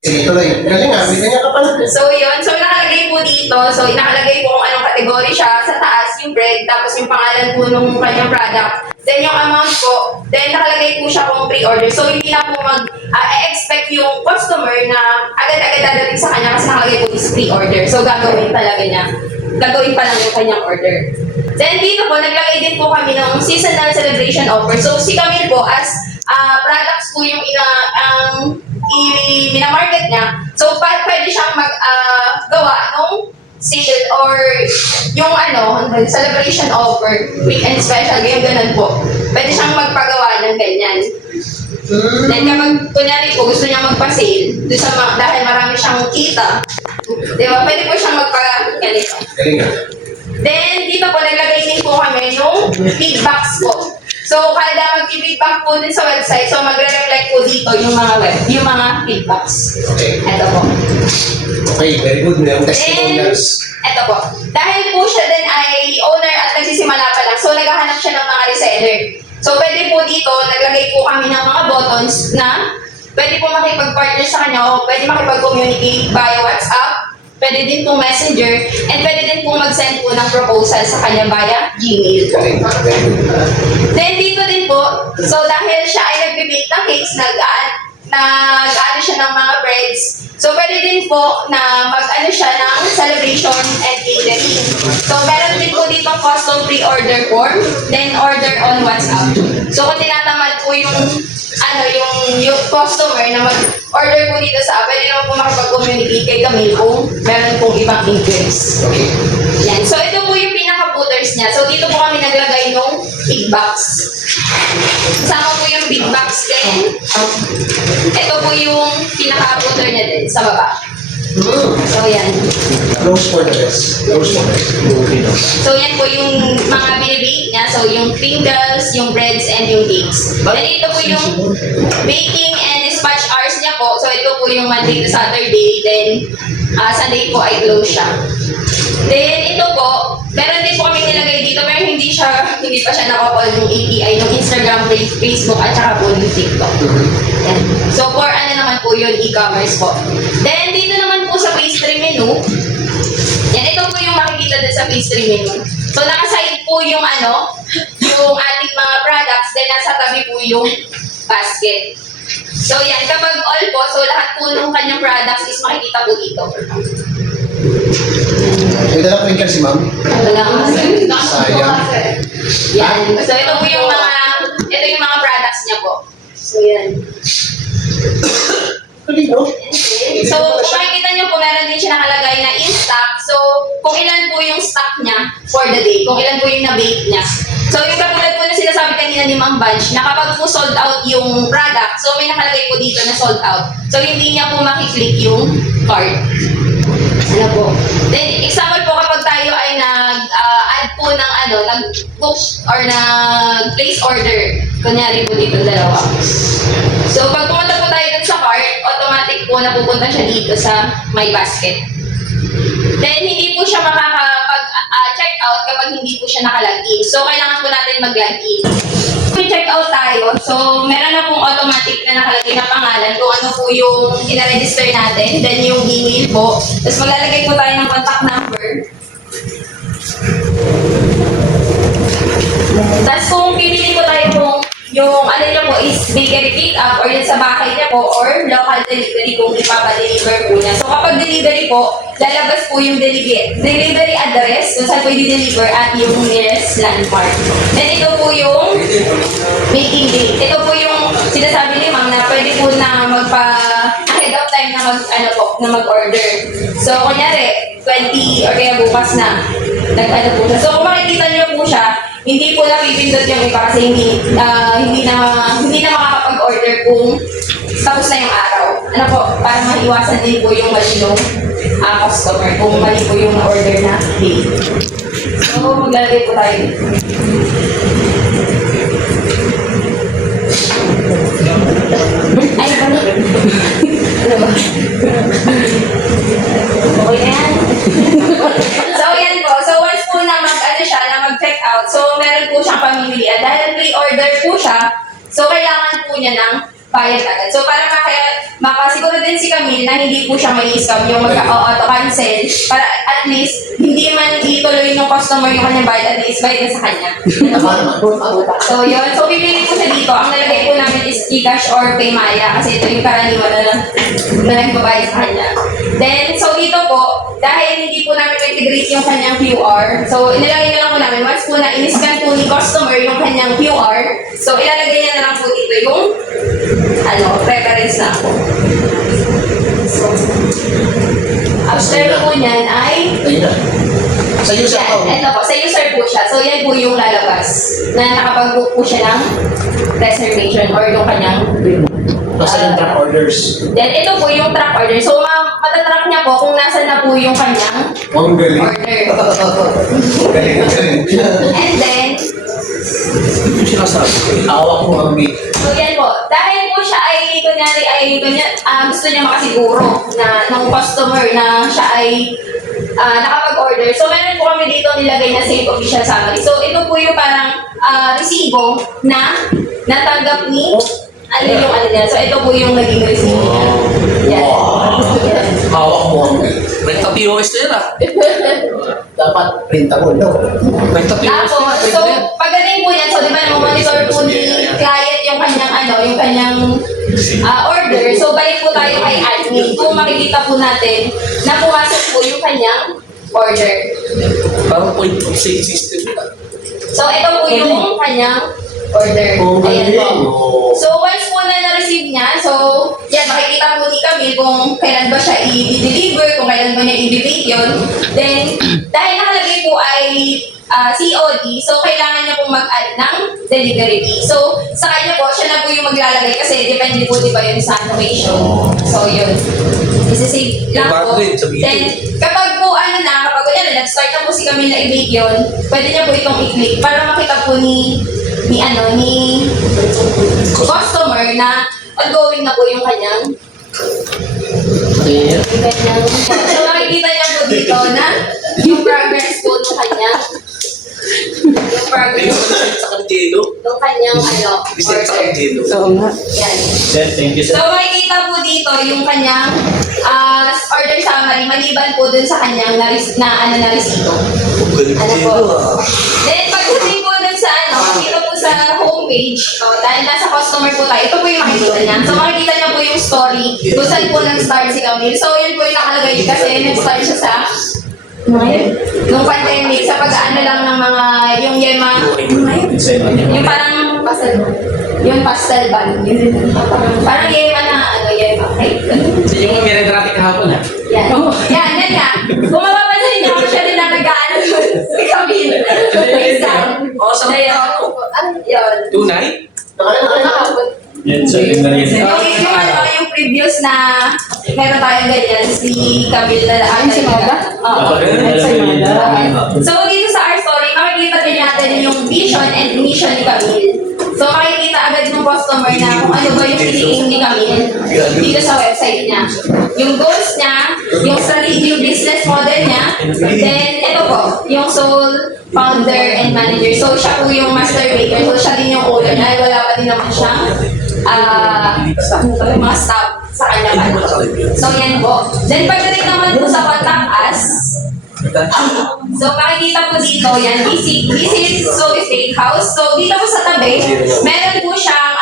Ito na yun. Galing nga, may ganyan ka pala. So yun, so nakalagay po dito, so nakalagay po kung anong kategory siya, sa taas yung bread, tapos yung pangalan po nung kanyang product, then yung amount po, then nakalagay po siya kung pre-order. So hindi na po mag-expect yung customer na agad-agad dadating sa kanya kasi nakalagay po is pre-order. So gagawin talaga niya, gagawin pa lang yung kanyang order. Then dito po, naglagay din po kami ng seasonal celebration offer. So si Camille po, as products po yung minamarket niya. So, pwede siyang gawa nung sale or yung celebration offer, weekend special, ganyan po. Pwede siyang magpagawa ng ganyan. Then kapag, kunyari po, gusto niya magpa-sale, dahil marami siyang kita, di ba? Pwede po siyang ganito. Galing nga. Then, dito po, naglagay din po kami nung big box po. So, kada mag-feedback po din sa website, so magre-reflect po dito yung mga feedbacks. Okay. Ito po. Okay, very good. Mayroong testimonials. Ito po. Dahil po siya din ay owner at nagsisimula pa lang, so naghahanap siya ng mga reseller. So, pwede po dito, naglagay po kami ng mga buttons na pwede po makipag-partner sa kanya o pwede makipag-communicate via WhatsApp, pwede din po Messenger, and pwede din po mag-send po ng proposal sa kanya via Gmail. Okay, very good. Then dito din po, so dahil siya ay nag-bake ng cakes, nag-ano siya ng mga breads, so pwede din po na mag-ano siya ng celebration and catering. So meron din po dito custom pre-order form, then order on WhatsApp. So kung tinatamad po yung customer na mag-order po dito sa app, pwede naman po makipag-communicate kay Camille kung meron pong ibang inquiries. Okay. Yan. So ito po yung pinaka-footers niya. So dito po kami naglagay ng big box. Kasama po yung big box din. Ito po yung pinaka-footer niya din sa baba. So yan. Rose for the best. Rose for the best. Okay. So yan po yung mga binibake niya. So yung crinkles, yung breads, and yung cakes. Then ito po yung baking and dispatch hours niya po. So ito po yung Monday to Saturday. Then Sunday po ay close siya. Then ito po, meron din po kami nilagay dito pero hindi pa siya nakapal yung API ng Instagram, Facebook at saka po yung TikTok. Yan. So for naman po yun, e-commerce po. Then dito naman po sa pastry menu, yan, ito po yung makikita din sa pastry menu. So nakaside po yung yung ating mga products, then nasa tabi po yung basket. So yan, kapag all po, so lahat po ng kanyang products is makikita po dito. May dalang crinkle si ma'am. Wala Sayang. Yan. So ito po yung mga products niya po. So yan. Galing, no? So kung makikita niyo po, meron din siya nakalagay na in stock. So kung ilan po yung stock niya for the day, kung ilan po yung na-bake niya. So yung katulad po na sinasabi kanina ni Ma'am Bunch, na kapag po sold out yung product, so may nakalagay po dito na sold out. So hindi niya po makiklik yung card. Ano po. Then, example po kapag tayo ay nag-add po ng nag-book or nag-place order. Kunyari po dito dalawa. So, pag pumunta po tayo dun sa cart, automatic po napupunta siya dito sa my basket. Then, hindi po siya makakapag-check out kapag hindi po siya naka-login. So, kailangan po natin mag-login. Kung check out tayo, so meron na pong automatic na nakalagay na pangalan kung ano po yung ina-register natin, then yung email po. Tapos maglalagay po tayo ng contact number. Tapos kung pipili po tayo kung yung niya po is bakery pick up or yun sa bahay niya po or local delivery kung ipapa-deliver po niya. So kapag delivery po, lalabas po yung delivery address kung saan po i-deliver at yung nearest landmark. Then ito po yung making date. Ito po yung sinasabi ni Ma'am na pwede po na ahead of time na mag-order. So kunyari, 20 or kaya bukas na po siya. So kung makikita niyo po siya, hindi po napipindot yung iba kasi hindi na makakapag-order kung tapos na yung araw. Ano po, para maiwasan din po yung mali yung customer kung mali po yung order na day. So, maglalagay po tayo. Ay, ano? Ano ba? Okay na yan. So, yan po. So, once po na mag-check out, so meron po siyang pamimilian. Dahil pre-order po siya, so kailangan po niya ng bayad agad. So para makasiguro din si Camille na hindi po siya may scam yung mag-auto-cancel para at least hindi man ituloy ng customer yung kanyang bayad, at least bayad na sa kanya. Tama naman. So yun, so pipili ko siya dito. Ang nalagay po namin is eCash or PayMaya kasi ito yung karaniwan na nagbabayad sa kanya. Then, so dito po, dahil hindi po namin integrate yung kanyang QR, so inilagay na lang po namin, once po na in-scan po ni customer yung kanyang QR, so ilalagay niya na lang po dito yung preference na po. So, after po niyan ay Ayun na. Sa user yan, account. ito po, sa user po siya. So, yan po yung lalabas na nakapag-book po siya ng reservation or yung kanyang Basta yung track orders. then, ito po yung track order. So, matatrack niya po kung nasan na po yung kanyang Ang galing. order. Galing. And then, Yung sinasabi. Hawak mo ang beat. so yan po. Dahil po siya gusto niya makasiguro na ng customer na siya ay nakapag-order. So, meron po kami dito nilagay na save official summary. So, ito po yung parang resibo na natanggap ni niya. So, ito po yung naging resibo niya. Yan. Hawak mo ang beat. Renta POS na yun ah. Dapat printable, no? Renta POS Tapos, so, pagdating po niyan, so, di ba, monitor po ni client yung kanyang order. So, balik po tayo kay admin. Kung makikita po natin na pumasok po yung kanyang order. Parang point of sale system yun ah. So, ito po yung kanyang order. Oh, Ayan galing. po. So, once po na na-receive niya, so, yan, makikita po ni Camille kung kailan ba siya i-deliver, kung kailan ba niya i-debate yun. Then, dahil nakalagay po ay COD, so kailangan niya pong mag-add ng delivery fee. So, sa kanya po, siya na po yung maglalagay kasi depende po di ba yun sa location. So, yun. Isisave lang po. Then, kapag po kapag nag-start na po si Camille na i-bake yun, pwede niya po itong i-click para makita po ni customer na ongoing na po yung kanyang so makikita niya po dito na yung progress po ng kanyang yung progress Sa Candelo. ng kanyang Reset sa order. Candelo. Yan. Thank you, sir. So makikita po dito yung kanyang order summary maliban po dun sa kanyang na resito. Galing Ano po? Candelo ah. Then, pagdating po dun sa dito po sa homepage, dahil nasa customer po tayo, ito po yung makikita niya. So, makikita niya po yung story kung saan po nag-start si Camille. So, yun po yung nakalagay kasi nag-start siya sa nung pandemic, sa pag-ano lang ng mga, yung yema, yung parang pastel band. Parang yema na, yema. Yung may traffic kahapon, ha? Yan. Yan nga. Kung mapapansin niyo, siya din na nag-ano si Camille. Oh, sa Yun. tunay? Yan, sir. Yung merienda. Yung previous na meron tayong ganyan, si Camille na Si Mada? Oo. Merienda. So, dito sa our story, makikita din natin yung vision and mission ni Camille. So, makikita agad ng customer na kung ano ba yung hinihingi ni Camille dito sa website niya. Yung goals niya, yung strategy, yung business model niya, then ito po, yung sole founder and manager. So, siya po yung master baker. So, siya din yung owner dahil wala pa din naman siyang mga staff sa kanya. So, yan po. Then, pagdating naman po sa contact us, so, makikita po dito, yan, visit Soul Steakhouse. So, dito po sa tabi, meron po siyang,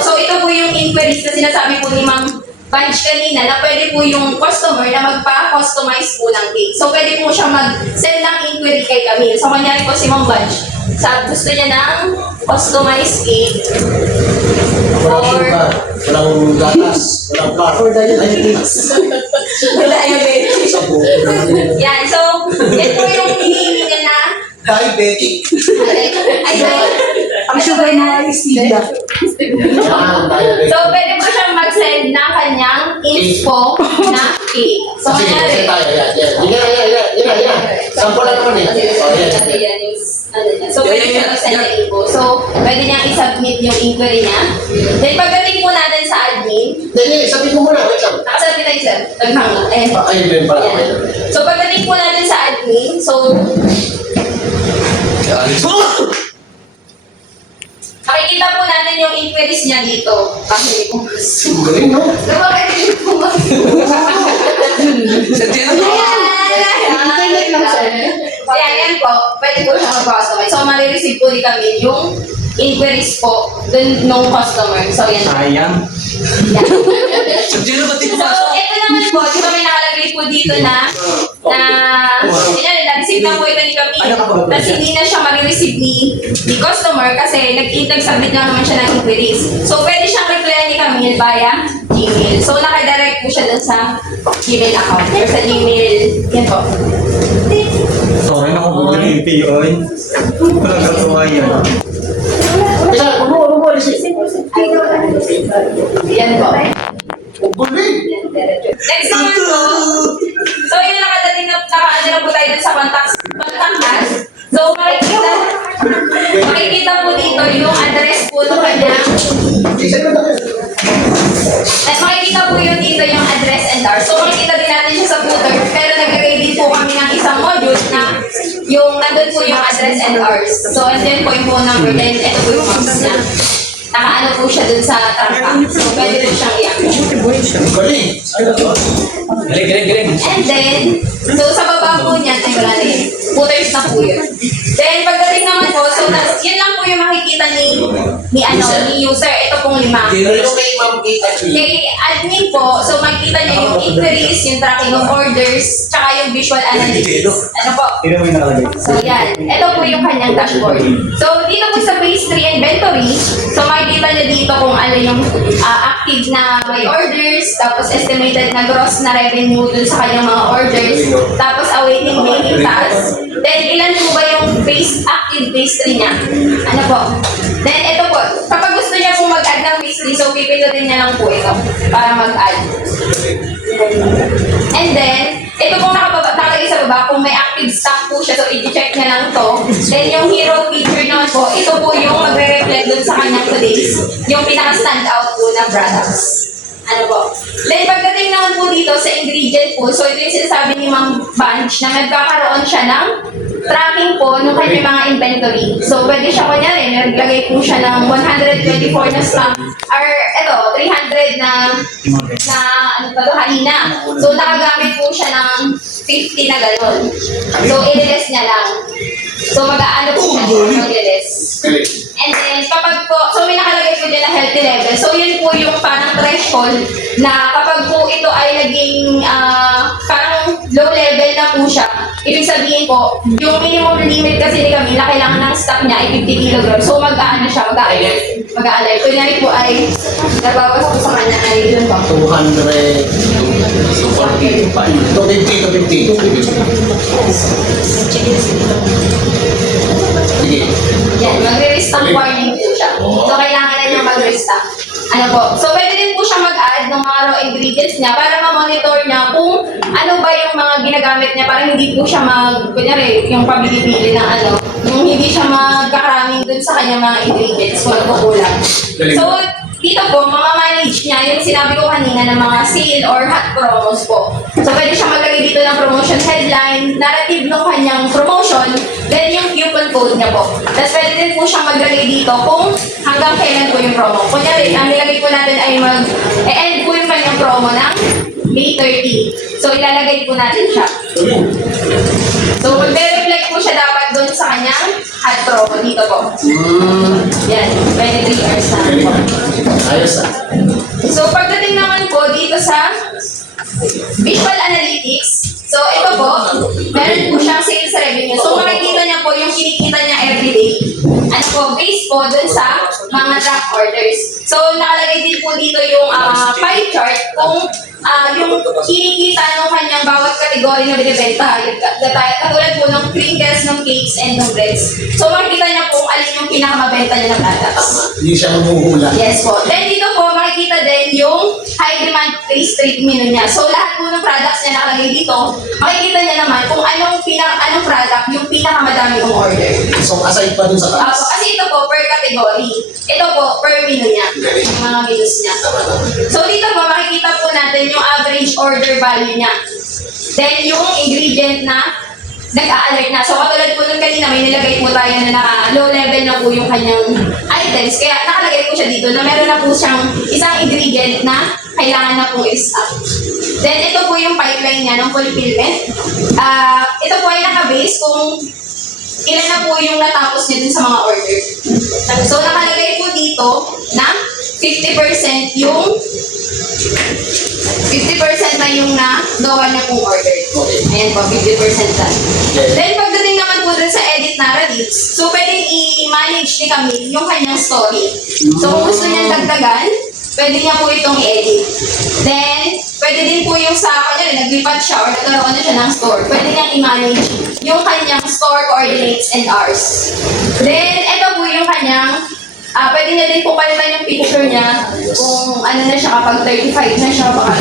so, ito po yung inquiries na sinasabi po ni Ma'am Bunch kanina na pwede po yung customer na magpa-customize po ng cake. So, pwede po siya mag-send ng inquiry kay Camille. So, kunyari po si Ma'am Bunch, gusto niya ng customized cake. Walang sugar, walang gatas, walang flour. Or diabetes. Diabetes. Sa buko naman yan. Yan, so, yan po yung hinihingi niya na Diabetic. Ang sugar na is tida. Yan, diabetic. So, pwede po siyang mag-send ng kanyang inspo na cake. So, Sige, kunyari, kasi tayo, yan. Sample lang naman eh. Oh, yan. Kasi yan yung So, pwede siya mag-send ng info. So, pwede niyang i-submit yung inquiry niya. Then, pagdating po natin sa admin, Hindi, sabi ko muna, wait lang. nakasabi tayo, sir. Naghanga. Ayun din pala. Yan. So, pagdating po natin sa admin, so, Kaya Alex. Makikita po natin yung inquiries niya dito. Kasi kung Ang galing, no? Bakit po Sa Jello. Internet lang siya. Yan po. Pwede po siya mag-customize. So, marireceive po din kami yung inquiries po dun nung customer. So, yan. Sayang. Yan. Sa Jello ba di So, pumasok? ito naman po, di ba may nakalagay po dito na na-receive na po ito ni Camille. Tapos hindi na siya marireceive ni customer kasi nag-submit na naman siya ng inquiries. So, pwede siyang reply ni Camille via Gmail. So, nakadirect po siya dun sa Gmail account or sa Gmail. Yan po. Sorry na kung Google yung POI. Walang gagawa yan. Kaya, ano mo, alisin? Yan po. Ang galing! Next naman po. So, yung nakadating na, nakaano na po tayo dun sa contact us. So, makikita po dito yung address po ng kanyang. At makikita po yun dito yung address and hours. So, makikita din natin siya sa footer. Pero nag-ready po kami ng isang module na yung nandun po yung address and hours. So, and then po yung phone number. Then, ito po yung box niya. Nakaano po siya dun sa trunk. So, pwede po siyang i-upload. Ang galing! Galing. And then, so sa baba po niya, ay wala na yun. Footers na po yun. Then, pagdating naman po, so yun lang po yung makikita ni user. Ito pong 5. Jello. Kay admin po, so makikita niya yung inquiries, yung tracking of orders, tsaka yung visual analytics. Ano po? Tignan mo yung nakalagay. So yan, ito po yung kanyang dashboard. So dito po sa phase 3 inventory, so makikita niya dito kung ano yung active na may orders, tapos estimated na gross na revenue dun sa kanyang mga orders, tapos awaiting mailing task. Then ilan po ba yung active phase 3 niya? Ano po? Then ito po, kapag gusto niya po mag-add ng phase 3, so pipindutin niya lang po ito para mag-add. And then, ito pong nakalagay sa baba, kung may active stock po siya, so i-check niya lang to. Then yung hero feature naman po, ito po yung magre-reflect dun sa kanyang today's, yung pinaka-stand out po na products. Ano po? Then pagdating naman po dito sa ingredient po, so ito yung sinasabi ni Ma'am Bunch na nagkakaroon siya ng tracking po ng kanyang mga inventory. So pwede siya kunyari, naglagay po siya ng 124 na stock or ito, 300 na ano pa to, halina. So nakagamit po siya ng 50 na gano'n. So i-release niya lang. So mag-aano po siya, mag-release. And then, kapag po, so may nakalagay po dyan na healthy level. So, yun po yung parang threshold na kapag po ito ay naging parang low level na po siya, ibig sabihin po, yung minimum limit kasi ni Camille na kailangan ng stock niya ay 50 kg. So, mag-aano siya, mag-aalay. Kunyari po ay nabawas po sa kanya ay yun po. 200, 250. Sige. Yan, magre-restock warning po siya. So, kailangan na niya mag-restock. Ano po? So, pwede din po siya mag-add ng mga raw ingredients niya para ma-monitor niya kung ano ba yung mga ginagamit niya para hindi po siya kunyari, yung pabili-bili ng yung hindi siya magkakaraming dun sa kanyang mga ingredients kung nagkukulang. So, dito po, mamamanage niya yung sinabi ko kanina ng mga sale or hot promos po. So, pwede siya maglagay dito ng promotion headline, narrative ng kanyang promotion, then yung coupon code niya po. Tapos pwede din po siyang maglagay dito kung hanggang kailan po yung promo. Kunyari, ang nilagay po natin ay end po yung kanyang promo ng May 30. So, ilalagay po natin siya. So, magre-reflect po siya dapat doon sa kanyang hot promo dito po. Yan, 23 hours na po. Ayos ah. So, pagdating naman po dito sa visual analytics, so ito po, meron po siyang sales revenue. So, makikita niya po yung kinikita niya everyday. Ano po, based po dun sa mga track orders. So, nakalagay din po dito yung pie chart kung yung kinikita ng kanyang bawat kategory na binibenta. Katulad po ng crinkles, ng cakes, and ng breads. So, makikita niya po kung alin yung pinakamabenta niya na products. Hindi siya mamuhula. Yes po. Then dito po, makikita din yung high demand phase trade menu niya. So lahat po ng products niya nakalagay dito, makikita niya naman kung anong product yung pinakamadami kong order. So, aside pa dun sa taas. Kasi ito po, per category. Ito po, per menu niya. Yung mga menus niya. So dito po, makikita po natin yung average order value niya. Then yung ingredient na nag-a-alert na. So katulad po nung kanina, may nilagay po tayo na naka-low level na po yung kanyang items. Kaya nakalagay po siya dito na meron na po siyang isang ingredient na kailangan na po i-stock. Then ito po yung pipeline niya ng fulfillment. Ito po ay naka-base kung ilan na po yung natapos niya dun sa mga order. So nakalagay po dito na 50% yung 50% na yung nagawa niya pong order. Ayan po, 50% na. Then pagdating naman po dun sa edit narratives, so pwedeng i-manage ni Camille yung kanyang story. So kung gusto niyang dagdagan, pwede niya po itong i-edit. Then, pwede din po yung sa kanya, naglipat siya or nagkaroon na siya ng store. Pwede niyang i-manage yung kanyang store coordinates and hours. Then, ito po yung kanyang pwede niya din po palitan yung picture niya kung ano na siya kapag 35 na siya baka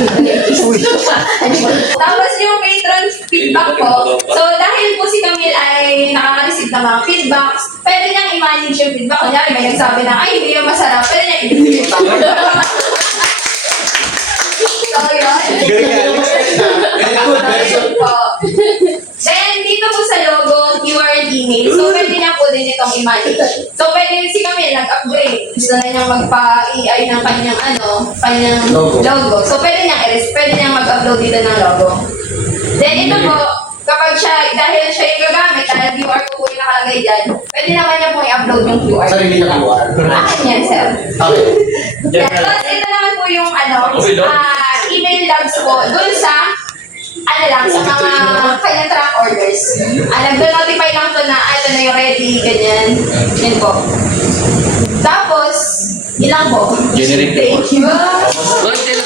tapos yung patron feedback po. So dahil po si Camille ay nakaka-receive ng mga feedbacks, pwede niyang i-manage yung feedback. Kunyari may nagsabi na ay hindi yung masarap, pwede niya i-feedback. So yun. Ayun po. Then, dito po sa logo, keyword email. So, pwede niya po din itong i-manage. So, pwede si Camille nag-upgrade. Gusto na niya magpa-AI ng kanyang logo. So, pwede niyang mag-upload dito ng logo. Then, ito po, kapag dahil siya yung gagamit, dahil QR ko po yung nakalagay dyan, pwede naman niya po i-upload yung QR. Sarili niya keyword. Akin yan, sir. Okay. Tapos, ito naman po yung email logs po dun sa sa mga kanyang track orders. Nagdo-notify lang to na ito na yung ready, ganyan. Yan po. Tapos, ilang po? Generate Thank you. Bakit